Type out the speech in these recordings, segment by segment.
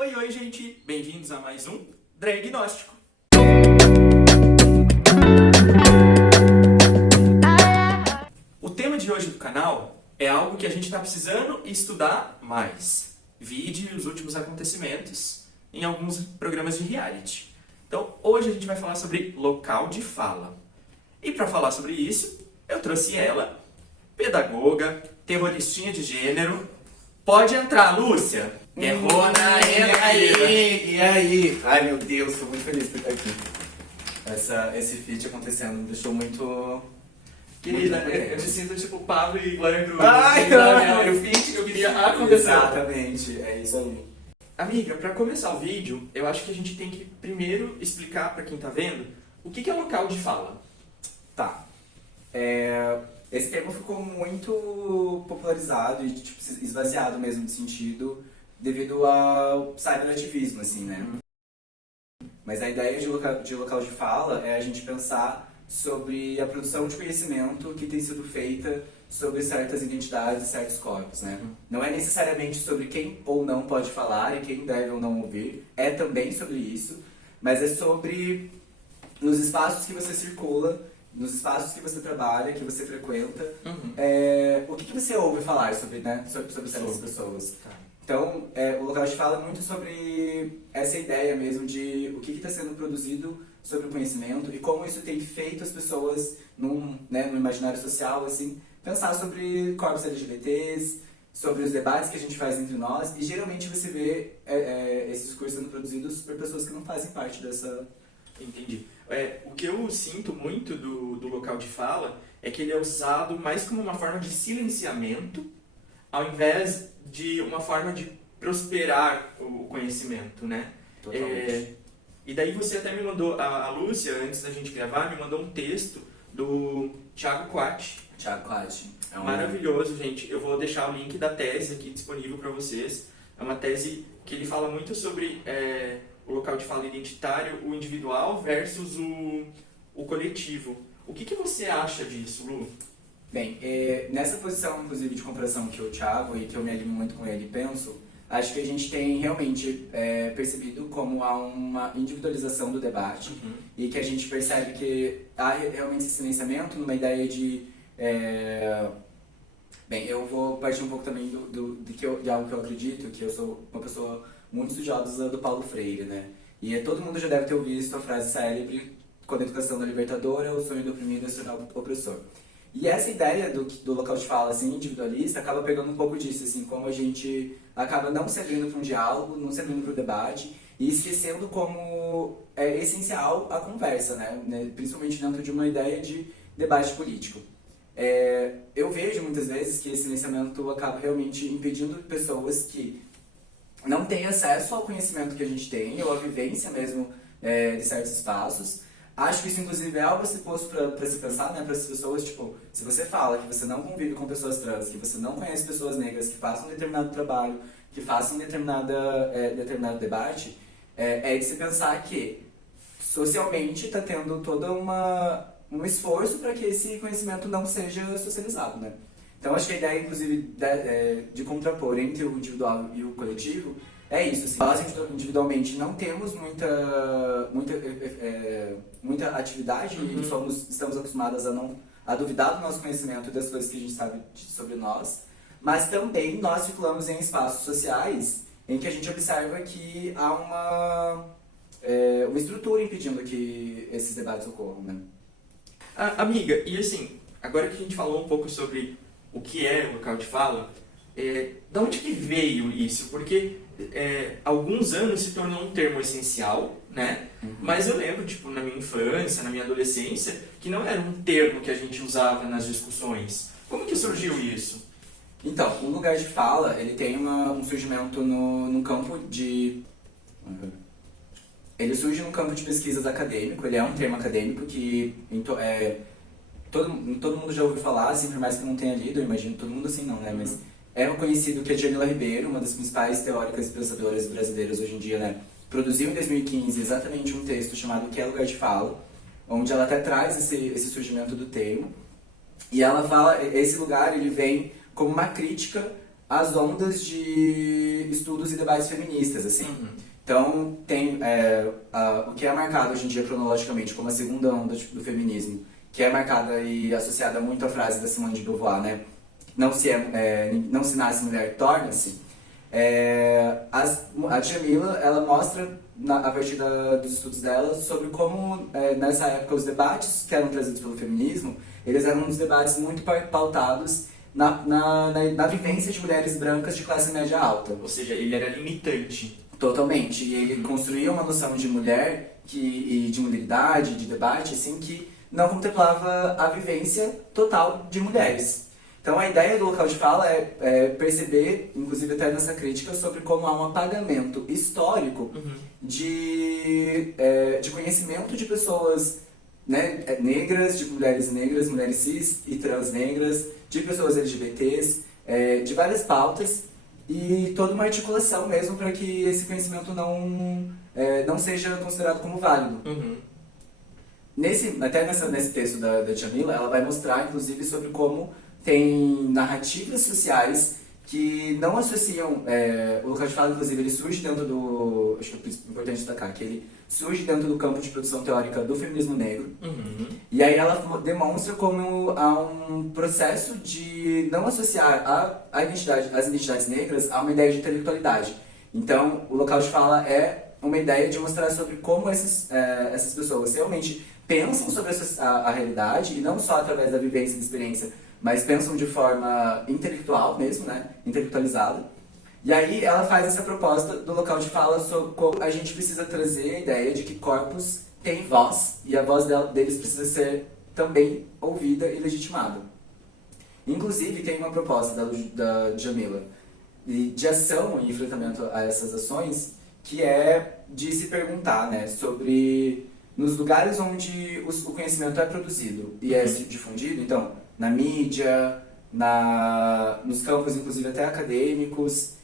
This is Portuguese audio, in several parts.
Oi, oi, gente! Bem-vindos a mais um Dragnóstico. O tema de hoje do canal é algo que a gente está precisando estudar mais. Vide os últimos acontecimentos em alguns programas de reality. Então, hoje a gente vai falar sobre local de fala. E para falar sobre isso, eu trouxe ela, pedagoga, terroristinha de gênero. Pode entrar, Lúcia! Terrona, entra aí! E aí? Ai meu Deus, tô muito feliz por estar aqui. Esse feat acontecendo me deixou muito... Querida, eu me sinto tipo Pablo e Glória Groove. Ai, Era o feat que eu queria acontecer. Exatamente, é isso aí. Amiga, pra começar o vídeo, eu acho que a gente tem que primeiro explicar pra quem tá vendo o que é local de fala. Tá. Esse termo ficou muito popularizado e tipo, esvaziado mesmo de sentido devido ao cyberativismo, assim, né? Mas a ideia de local de fala é a gente pensar sobre a produção de conhecimento que tem sido feita sobre certas identidades e certos corpos, né? Não é necessariamente sobre quem ou não pode falar e quem deve ou não ouvir, é também sobre isso, mas é sobre nos espaços que você circula, nos espaços que você trabalha, que você frequenta, o que você ouve falar sobre, né? sobre certas pessoas. Tá. Então, o local de fala é muito sobre essa ideia mesmo de o que está sendo produzido sobre o conhecimento e como isso tem feito as pessoas no imaginário social, assim, pensar sobre corpos LGBTs, sobre os debates que a gente faz entre nós, e geralmente você vê esses discursos sendo produzidos por pessoas que não fazem parte dessa... Entendi. O que eu sinto muito do local de fala é que ele é usado mais como uma forma de silenciamento ao invés de uma forma de prosperar o conhecimento, né? Totalmente. E daí você até me mandou, a Lúcia, antes da gente gravar, me mandou um texto do Thiago Quatti. Thiago Quatti. Maravilhoso, gente. Eu vou deixar o link da tese aqui disponível para vocês. É uma tese que ele fala muito sobre o local de fala identitário, o individual versus o coletivo. O que você acha disso, Lu? Bem, nessa posição, inclusive, de comparação que o Thiago e que eu me alinho muito com ele penso, acho que a gente tem realmente percebido como há uma individualização do debate e que a gente percebe que há realmente esse silenciamento numa ideia de... Bem, eu vou partir um pouco também de algo que eu acredito, que eu sou uma pessoa muito estudiosa do Paulo Freire, né? E todo mundo já deve ter ouvido a frase célebre: quando a educação da libertadora, o sonho do oprimido é o sinal do opressor. E essa ideia do local de fala assim, individualista acaba pegando um pouco disso, assim, como a gente acaba não se abrindo para um diálogo, não se abrindo para o debate e esquecendo como é essencial a conversa, né? Principalmente dentro de uma ideia de debate político. Eu vejo muitas vezes que esse silenciamento acaba realmente impedindo pessoas que não têm acesso ao conhecimento que a gente tem ou à vivência mesmo de certos espaços. Acho que isso, inclusive, é algo a ser posto para se pensar, né, para as pessoas, tipo, se você fala que você não convive com pessoas trans, que você não conhece pessoas negras que façam um determinado trabalho, que façam determinado debate, é de se pensar que, socialmente, está tendo todo um esforço para que esse conhecimento não seja socializado, né? Então, acho que a ideia, inclusive, de contrapor entre o individual e o coletivo é isso, assim. Nós, individualmente, não temos muita atividade e estamos acostumadas a duvidar do nosso conhecimento e das coisas que a gente sabe sobre nós, mas também nós circulamos em espaços sociais em que a gente observa que há uma estrutura impedindo que esses debates ocorram, né? Amiga, e assim, agora que a gente falou um pouco sobre o que é local de fala, da onde que veio isso? Porque há alguns anos se tornou um termo essencial, né? Mas eu lembro, tipo, na minha infância, na minha adolescência, que não era um termo que a gente usava nas discussões. Como que surgiu isso? Então, o lugar de fala, ele tem um surgimento no campo de... Ele surge no campo de pesquisas acadêmico, ele é um termo acadêmico que todo mundo já ouviu falar, assim, por mais que não tenha lido, eu imagino todo mundo assim não, né? Mas é reconhecido que a Djanila Ribeiro, uma das principais teóricas e pensadoras brasileiras hoje em dia, né, produziu em 2015 exatamente um texto chamado O que é Lugar de Fala, onde ela até traz esse surgimento do termo, e ela fala, esse lugar ele vem como uma crítica as ondas de estudos e debates feministas, assim. Então, tem o que é marcado hoje em dia cronologicamente como a segunda onda do feminismo, que é marcada e associada muito à frase da Simone de Beauvoir, né? Não se nasce mulher, torna-se. A Djamila, ela mostra, a partir dos estudos dela, sobre como, nessa época, os debates que eram trazidos pelo feminismo, eles eram uns debates muito pautados na vivência de mulheres brancas de classe média alta. Ou seja, ele era limitante. Totalmente. E ele construía uma noção de mulher e de mulheridade, de debate, assim, que não contemplava a vivência total de mulheres. Então a ideia do local de fala é perceber, inclusive até nessa crítica, sobre como há um apagamento histórico de conhecimento de pessoas, né, negras, de mulheres negras, mulheres cis e trans negras, de pessoas LGBTs, de várias pautas, e toda uma articulação mesmo para que esse conhecimento não seja considerado como válido. Nesse texto da Djamila, ela vai mostrar, inclusive, sobre como tem narrativas sociais que não associam... o local de fala, inclusive, ele surge dentro do... Acho que é importante destacar que ele surge dentro do campo de produção teórica do feminismo negro. E aí ela demonstra como há um processo de não associar as identidades negras a uma ideia de intelectualidade. Então, o local de fala é uma ideia de mostrar sobre como essas pessoas realmente pensam sobre a realidade, e não só através da vivência e da experiência, mas pensam de forma intelectual mesmo, né? Intelectualizada. E aí ela faz essa proposta do local de fala sobre como a gente precisa trazer a ideia de que corpos têm voz, e a voz deles precisa ser também ouvida e legitimada. Inclusive, tem uma proposta da Djamila de ação e enfrentamento a essas ações, que é de se perguntar, né, sobre nos lugares onde o conhecimento é produzido e é difundido, então, na mídia, nos campos, inclusive até acadêmicos,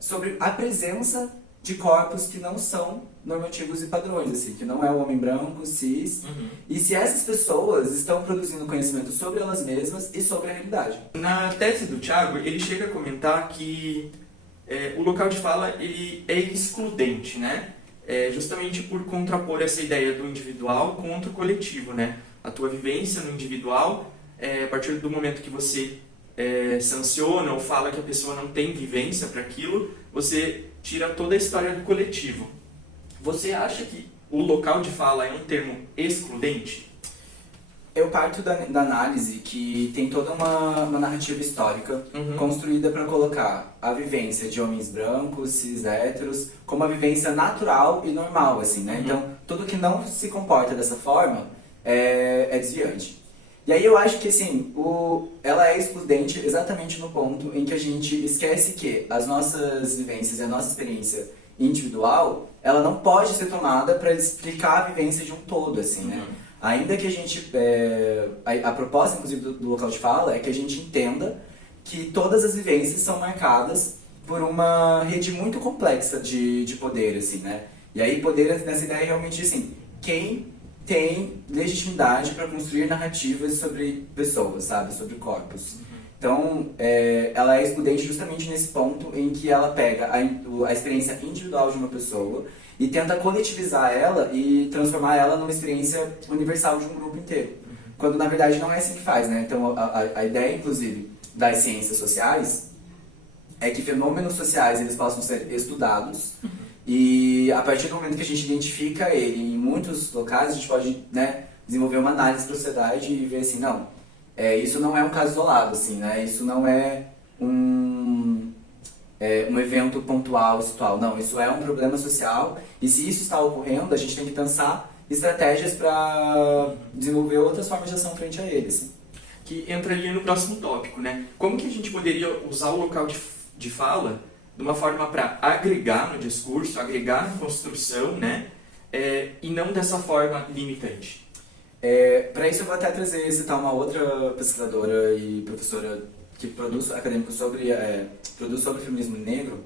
sobre a presença de corpos que não são normativos e padrões, assim, que não é o homem branco, cis, e se essas pessoas estão produzindo conhecimento sobre elas mesmas e sobre a realidade. Na tese do Thiago, ele chega a comentar que o local de fala ele é excludente, né? Justamente por contrapor essa ideia do individual contra o coletivo, né? A tua vivência no individual, a partir do momento que você sanciona ou fala que a pessoa não tem vivência para aquilo, você tira toda a história do coletivo. Você acha que o local de fala é um termo excludente? Eu parto da análise que tem toda uma narrativa histórica construída para colocar a vivência de homens brancos, cis, héteros, como uma vivência natural e normal, assim, né? Então, tudo que não se comporta dessa forma é desviante. E aí eu acho que, assim, ela é excludente exatamente no ponto em que a gente esquece que as nossas vivências e a nossa experiência individual, ela não pode ser tomada para explicar a vivência de um todo, assim, né? Ainda que a gente... a proposta, inclusive, do local de fala é que a gente entenda que todas as vivências são marcadas por uma rede muito complexa de poder, assim, né? E aí, poder nessa ideia é realmente, assim, quem tem legitimidade para construir narrativas sobre pessoas, sabe? Sobre corpos. Então, ela é excludente justamente nesse ponto em que ela pega a experiência individual de uma pessoa e tenta coletivizar ela e transformar ela numa experiência universal de um grupo inteiro. Quando, na verdade, não é assim que faz, né? Então, a ideia, inclusive, das ciências sociais é que fenômenos sociais eles possam ser estudados e, a partir do momento que a gente identifica ele em muitos locais, a gente pode, né, desenvolver uma análise da sociedade e ver assim, não, isso não é um caso isolado, assim, né? Isso não é um evento pontual, situal. Não, isso é um problema social e se isso está ocorrendo, a gente tem que pensar estratégias para desenvolver outras formas de ação frente a ele. Assim. Que entra ali no próximo tópico, né? Como que a gente poderia usar o local de fala de uma forma para agregar no discurso, agregar na construção, né? E não dessa forma limitante? Para isso eu vou até citar uma outra pesquisadora e professora que produz sobre feminismo negro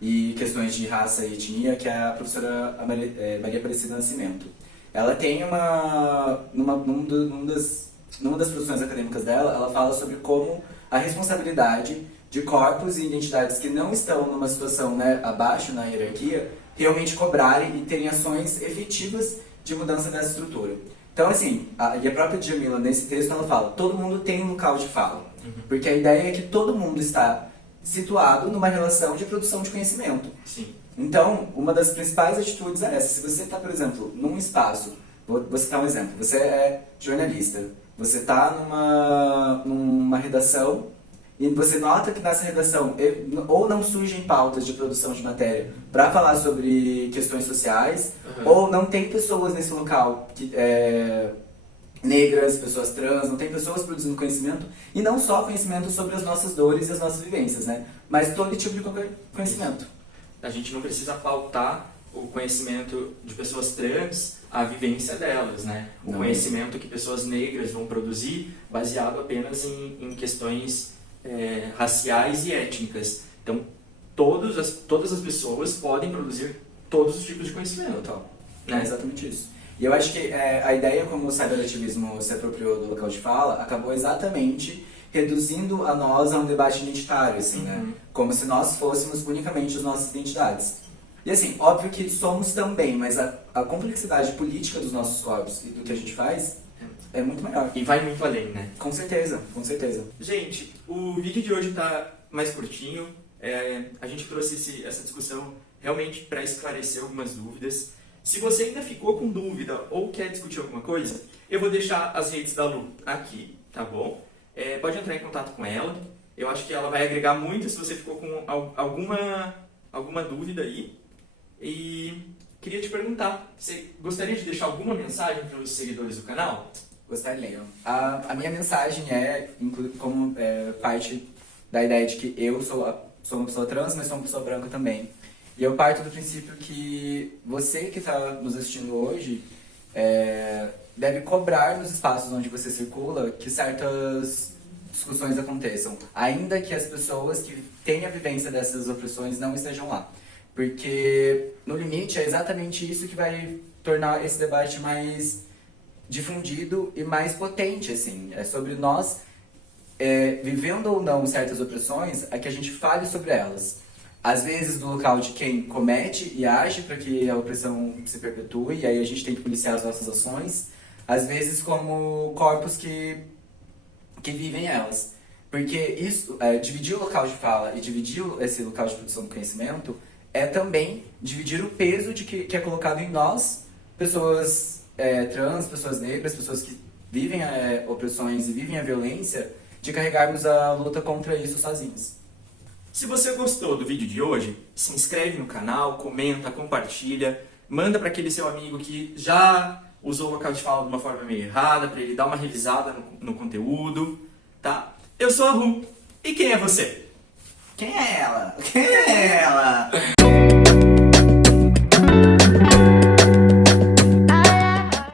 e questões de raça e etnia, que é a professora Maria Aparecida Nascimento. Ela tem numa das produções acadêmicas dela, ela fala sobre como a responsabilidade de corpos e identidades que não estão numa situação, né, abaixo na hierarquia, realmente cobrarem e terem ações efetivas de mudança dessa estrutura. Então, assim, e a própria Djamila, nesse texto, ela fala, todo mundo tem um local de fala. Porque a ideia é que todo mundo está situado numa relação de produção de conhecimento. Sim. Então, uma das principais atitudes é essa. Se você está, por exemplo, num espaço, vou citar um exemplo, você é jornalista, você está numa redação e você nota que nessa redação ou não surgem pautas de produção de matéria para falar sobre questões sociais, ou não tem pessoas nesse local que negras, pessoas trans, não tem pessoas produzindo conhecimento, e não só conhecimento sobre as nossas dores e as nossas vivências, né? Mas todo tipo de conhecimento. A gente não precisa pautar o conhecimento de pessoas trans, a vivência delas, né? O conhecimento que pessoas negras vão produzir baseado apenas em questões raciais e étnicas. Então, todas as pessoas podem produzir todos os tipos de conhecimento. Total. Né? É exatamente isso. E eu acho que a ideia como o cyberativismo se apropriou do local de fala acabou exatamente reduzindo a nós a um debate identitário, assim, né? Como se nós fôssemos unicamente as nossas identidades. E assim, óbvio que somos também, mas a complexidade política dos nossos corpos e do que a gente faz é muito maior. E vai muito além, né? Com certeza, com certeza. Gente, o vídeo de hoje tá mais curtinho. A gente trouxe essa discussão realmente para esclarecer algumas dúvidas. Se você ainda ficou com dúvida ou quer discutir alguma coisa, eu vou deixar as redes da Lu aqui, tá bom? Pode entrar em contato com ela. Eu acho que ela vai agregar muito se você ficou com alguma dúvida aí. E queria te perguntar, você gostaria de deixar alguma mensagem para os seguidores do canal? Gostaria. A minha mensagem como parte da ideia de que eu sou uma pessoa trans, mas sou uma pessoa branca também. E eu parto do princípio que você que está nos assistindo hoje deve cobrar nos espaços onde você circula que certas discussões aconteçam, ainda que as pessoas que têm a vivência dessas opressões não estejam lá. Porque, no limite, é exatamente isso que vai tornar esse debate mais difundido e mais potente, assim. É sobre nós, vivendo ou não certas opressões, a que a gente fale sobre elas. Às vezes do local de quem comete e age para que a opressão se perpetue, e aí a gente tem que policiar as nossas ações. Às vezes como corpos que vivem elas. Porque isso, dividir o local de fala e dividir esse local de produção do conhecimento é também dividir o peso que é colocado em nós, pessoas trans, pessoas negras, pessoas que vivem opressões e vivem a violência, de carregarmos a luta contra isso sozinhos. Se você gostou do vídeo de hoje, se inscreve no canal, comenta, compartilha, manda para aquele seu amigo que já usou o local de fala de uma forma meio errada, para ele dar uma revisada no conteúdo, tá? Eu sou a Ru, e quem é você? Quem é ela? Quem é ela?